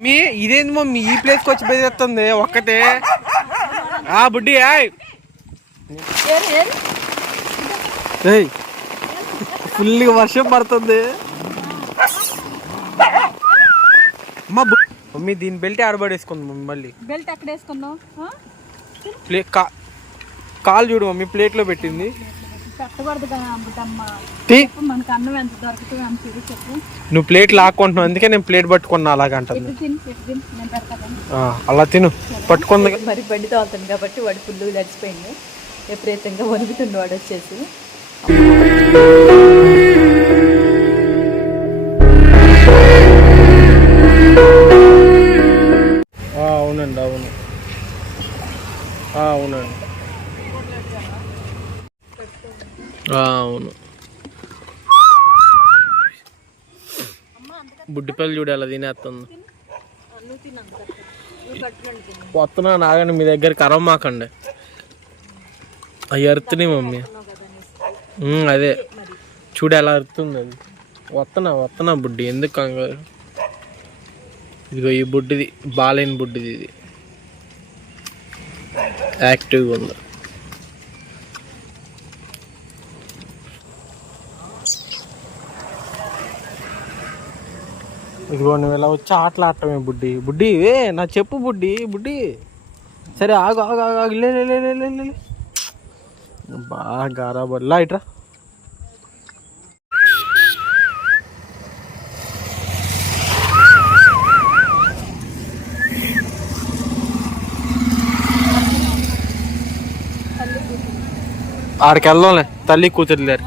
మీ ఇదేంది మమ్మీ ఈ ప్లేస్కి వచ్చి బెదిరిస్తుంది ఒక్కటే. ఆ బుడ్డి ఏయ్. ఫుల్గా వర్షం పడుతుంది. అమ్మా మమ్మీ దీని బెల్ట్ ఆడబడేసుకుంది మమ్మీ మళ్ళీ. బెల్ట్ ఎక్కడ కా కాలు చూడు మమ్మీ ప్లేట్లో పెట్టింది. పెట్టకూడదు కదా మనకు అన్నం ఎంత దొరుకుతుంది అని చూడు చెప్పు. నువ్వు ప్లేట్ లాక్కుంటున్నావు అందుకే నేను ప్లేట్ పట్టుకున్నా అలాగంటుంది. ఎటు తిని ఎటు తిని నేను పెడతాను. ఆ, అలా తిను పట్టుకుంది. మరి బండి తోలుతుంది కాబట్టి వాడు ఫుల్ తడిచిపోయింది విపరీతంగా వణుకుతుంది వాడు వచ్చేసి. బుడ్డిపల్లి చూడు ఎలా తినేస్తుంది వస్తున్నా నాగండి మీ దగ్గర కరవమాకండి అవి అరుతున్నాయి మమ్మీ. అదే. చూడు ఎలా అరుతుంది అది. వస్తున్నా వస్తున్నా బుడ్డి ఎందుకు కంగారు? ఇదిగో ఈ బుడ్డిది బాలేని బుడ్డిది ఇది. యాక్టివ్గా ఉంది. ఇదిగో నువ్వు ఇలా వచ్చి ఆటలు ఆడటమే బుడ్డి. బుడ్డి ఏ నా చెప్పు బుడ్డి బుడ్డి. సరే ఆగు ఆగు ఆగు ఆగు లే లే లే లే లే బాగా గారాబర్లా ఇట్రా. ఆడికి వెళ్దాంలే తల్లి కూతురు లేరు.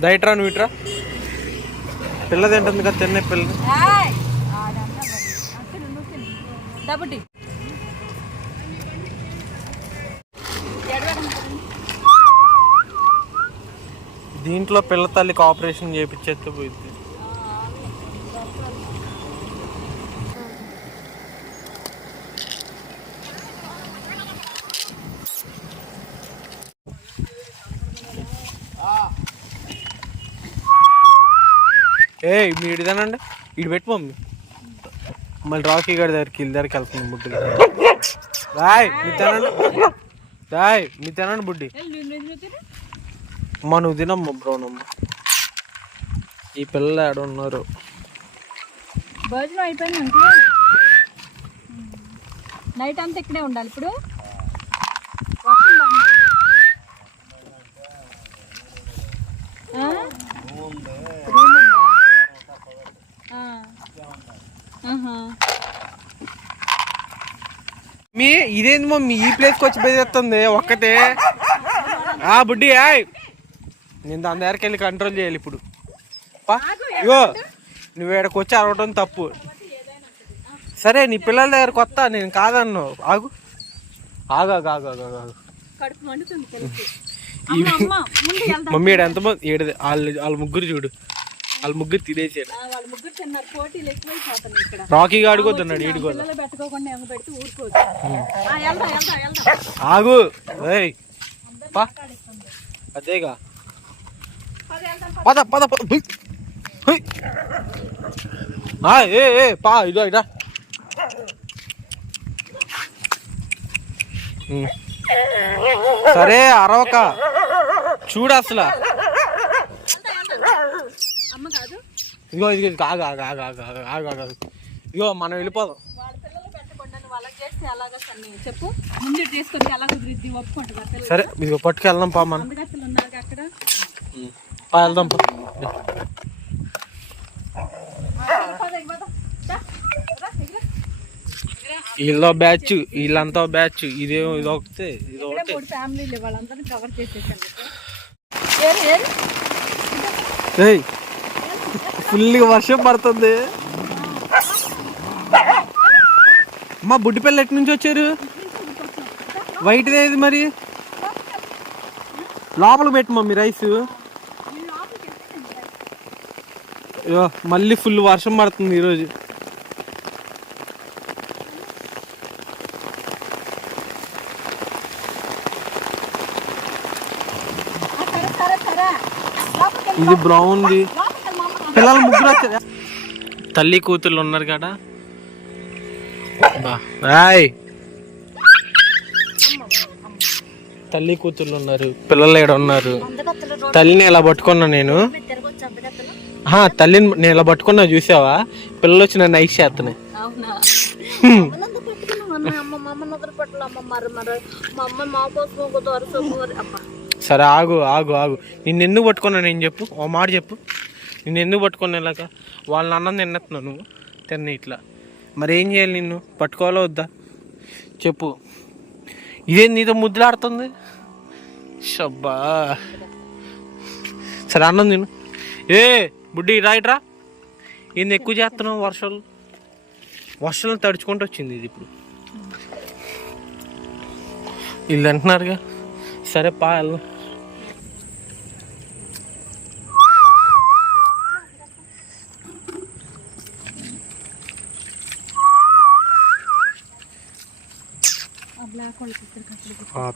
దయట్రా నువ్వు ఇట్రా పిల్లది ఏంటుంది కదా తిన్నే పిల్ల. దీంట్లో పిల్ల తల్లికి ఆపరేషన్ చేయించేస్తే పోయింది ఏ మీ ఇడిదానండి ఇటు పెట్టు మమ్మీ. మళ్ళీ రాకీ గారి దగ్గరికి ఇల్లు దగ్గరికి వెళ్తుంది బుడ్డి రాయ్ మీ తినండి. రాయ్ మీ తినండి బుడ్డి. అమ్మ నువ్వు తినమ్మ బ్రోనమ్మ ఈ పిల్లలు ఆడ ఉన్నారు. భోజనం అయిపోయింది అంటే నైట్ అంతా ఇక్కడే ఉండాలి ఇప్పుడు వర్షం పడినా. ఆ? రూమ్ ఉందా ఆ. ఆహా. మీ ఇదేంది మమ్మీ ఈ ప్లేస్కి వచ్చి బెదిరిస్తుంది ఒక్కటే ఆ బుడ్డి ఆయ్. నేను దాని దగ్గరికి వెళ్ళి కంట్రోల్ చేయాలి ఇప్పుడు. ఇగో నువ్వు ఇక్కడికి వచ్చి అరవటం తప్పు. సరే నీ పిల్లల దగ్గర కొత్త నేను కాదన్ను. ఆగు. ఆగు ఆగు ఆగు ఆగు ఆగు, ముందు మమ్మీ ఎంతమంది ఏడు వాళ్ళ వాళ్ళ ముగ్గురు చూడు. వాళ్ళ ముగ్గురు తినేసాడు ఆ, వాళ్ళ ముగ్గురు తిన్నారు. పోటీలు ఎక్కువైపోతున్నాయి ఇక్కడ. రాకీ గాడి కొద్దున్నాడు ఈడి కొద్దు పిల్లలు పెట్టుకోకుండా ఏమో పెడితే ఊరుకోవచ్చు. ఆ, వెళ్దాం వెళ్దాం వెళ్దాం. ఆగు. ఏయ్. పా. అదేగా. పద పద. ఏ ఏ పా ఇదో ఇదా. సరే అరవక. చూడు అసలు. ఇదిగో ఇదిగో ఇది కాదు కాదు ఇదిగో మనం వెళ్ళిపోదాం. చెప్పు. ముందు తీసుకొని ఎలా కుదిరిద్ది? ఒప్పుకుంటుంది సరే ఇదిగో పట్టుకెళ్దాం పా మనం. వెళ్దాం పా. వీళ్ళో బ్యాచ్ వీళ్ళంతా బ్యాచ్ ఇదేమో ఇది ఒకటి ఇది ఒకటి. ఫ్యామిలీలు వాళ్ళందరినీ కవర్ చేసేసాను ఫుల్గా వర్షం పడుతుంది. అమ్మా బుడ్డిపల్లి ఎటు నుంచి వచ్చారు? వైట్ ఏది మరి? లోపలికి పెట్టు మమ్మీ రైస్. మళ్ళీ ఫుల్ వర్షం పడుతుంది ఈరోజు. ఇది బ్రౌన్ది పిల్లలు ముగ్గురు వచ్చారు. తల్లి కూతుర్లు ఉన్నారు కదా బా. రాయ్ తల్లి కూతుర్లు ఉన్నారు పిల్లలు ఏడ ఉన్నారు? తల్లిని ఇలా పట్టుకున్నా నేను? తల్లిని నేను ఇలా పట్టుకున్నా చూసావా? పిల్లలు వచ్చి నన్ను ఐస్ చేస్తున్నాయి సరే ఆగు ఆగు ఆగు. నిన్ను ఎందుకు పట్టుకున్నా నేను చెప్పు? ఓ మాట చెప్పు. నేను ఎందుకు పట్టుకొని ఇలాగా వాళ్ళ అన్నం తిన్నట్టున్నావు నువ్వు. తిన్న ఇట్లా. మరి ఏం చేయాలి నిన్ను? పట్టుకోవాలో వద్దా? చెప్పు. ఇదేం నీతో ముద్దులాడుతుంది? షబ్బా. సరే అన్నం తిను. ఏ బుడ్డి రాయిట్రా ఏంది ఎక్కువ చేస్తున్నావు వర్షాలు. వర్షాలు తడుచుకుంటూ వచ్చింది ఇది ఇప్పుడు. వీళ్ళు అంటున్నారుగా సరే పా వెళ్దాం.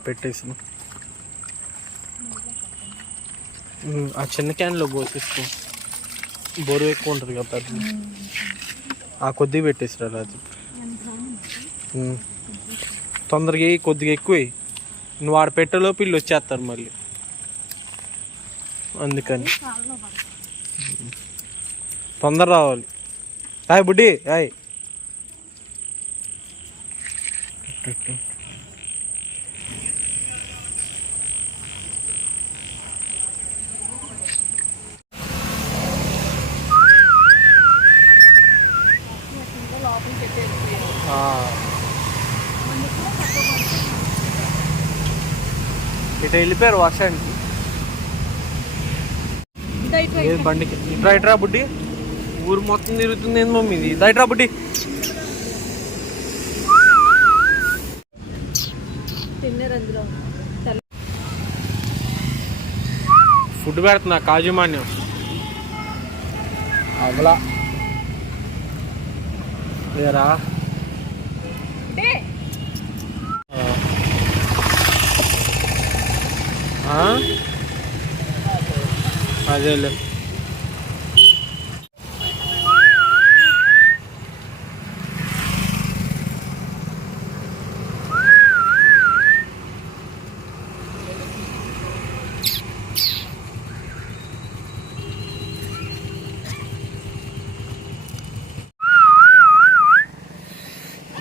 పెట్టేసిన. ఆ చిన్న క్యాన్లో పోసేసుకో బరువు ఎక్కువ ఉంటుంది కదా పెద్ద. ఆ కొద్దిగా పెట్టేసిరా రాజు. తొందరగా కొద్దిగా ఎక్కువ. నువ్వు ఆడ పెట్టలో పిల్లి వచ్చేస్తారు మళ్ళీ. అందుకని. తొందర రావాలి. హాయ్ బుడ్డి హాయ్ లోపలికి పెట్టేసి ఆ. ఇటు వెళ్ళిపోయారు వర్షానికి. బండికి? ఇట్రా ఇట్రా బుడ్డి? ఊరు మొత్తం తిరుగుతుంది ఏంది మమ్మీ ఇది? ఇట్రా బుడ్డి? ఫుడ్ పెడుతున్నా కాజుమాన్యం అవలా. ఏరా అంటే ఆ? అదేలే.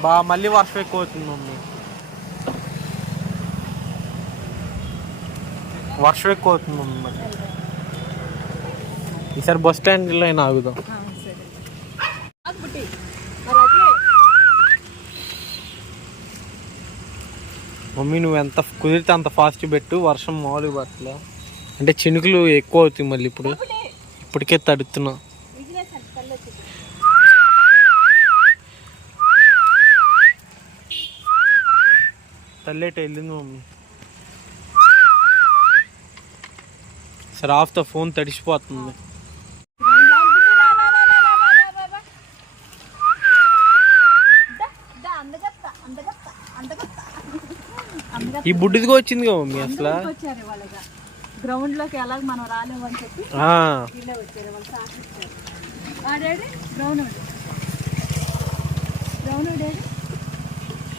బా మళ్ళీ వర్షం ఎక్కువ అవుతుంది మమ్మీ. వర్షం ఎక్కువ అవుతుంది మమ్మీ మళ్ళీ ఈసారి బస్ స్టాండ్లో అయినా ఆగుదాం. మరి మమ్మీ నువ్వు ఎంత కుదిరితే అంత ఫాస్ట్ పెట్టు వర్షం మామూలుగా పట్టలే. అంటే చినుకులు ఎక్కువ అవుతాయి మళ్ళీ ఇప్పుడు. ఇప్పటికే తడుతున్నా. తల్లేట వెళ్ళింది మమ్మీ. The phone తడిసిపోతుంది. ఈ బుడ్డిదిగా వచ్చింది కదా మమ్మీ అసలు? గ్రౌండ్లోకి ఎలాగ మనం రాలేమని చెప్పి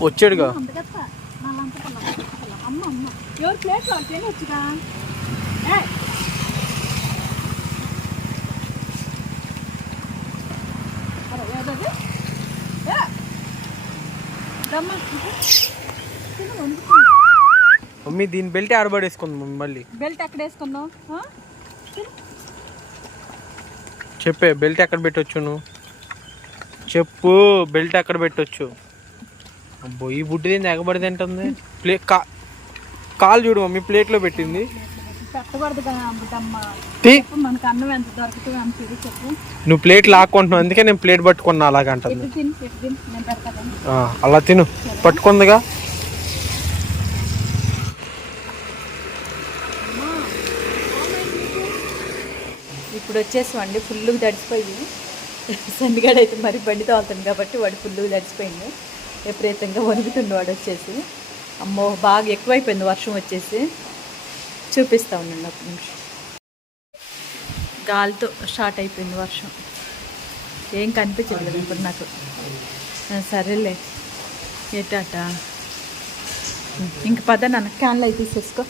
వచ్చాడుగా. అమ్మ అమ్మ ఎవరు తినొచ్చుగా ఏయ్. అరే, ఏదది? ఏ. దమ్మ. తిను, వండుకుంది. మమ్మీ దీని బెల్ట్ ఆడబడేసుకుంది మమ్మీ మళ్ళీ. బెల్ట్ ఎక్కడ? తిను. చెప్పే బెల్ట్ ఎక్కడ పెట్టొచ్చు నువ్వు? చెప్పు బెల్ట్ ఎక్కడ పెట్టొచ్చు? అబ్బో ఈ బుడ్డిది ఎగబడి తింటుంది? ప్లే కా కాలు చూడు మమ్మీ ప్లేట్లో పెట్టింది. మనకు అన్నం ఎంత దొరుకుతుంది అంత ఇది చెప్పు. నువ్వు ప్లేట్ లాక్కుంటున్నావు అందుకే నేను ప్లేట్ పట్టుకున్నా అలాగంటుంది. ఎటు తిని ఎటు తిని నేను పెడతాను. ఆ, అలా తిను. పట్టుకుందిగా. ఇప్పుడు వచ్చేసామండి ఫుల్గా తడిసిపోయి సండిగాడు అయితే మరి బండి తోలుతుంది కాబట్టి వాడు ఫుల్గా తడిసిపోయింది. విపరీతంగా వణుకుతుంది వాడు వచ్చేసి. అమ్మో బాగా ఎక్కువైపోయింది వర్షం వచ్చేసి. చూపిస్తా ఉండండి ఒక నిమిషం. గాలితో స్టార్ట్ అయిపోయింది వర్షం. ఏం కనిపించలేదు ఇప్పుడు నాకు. సరేలే. ఏటాట ఇంక పద నాన్న క్యాన్లు అయితే తీసేసుకో.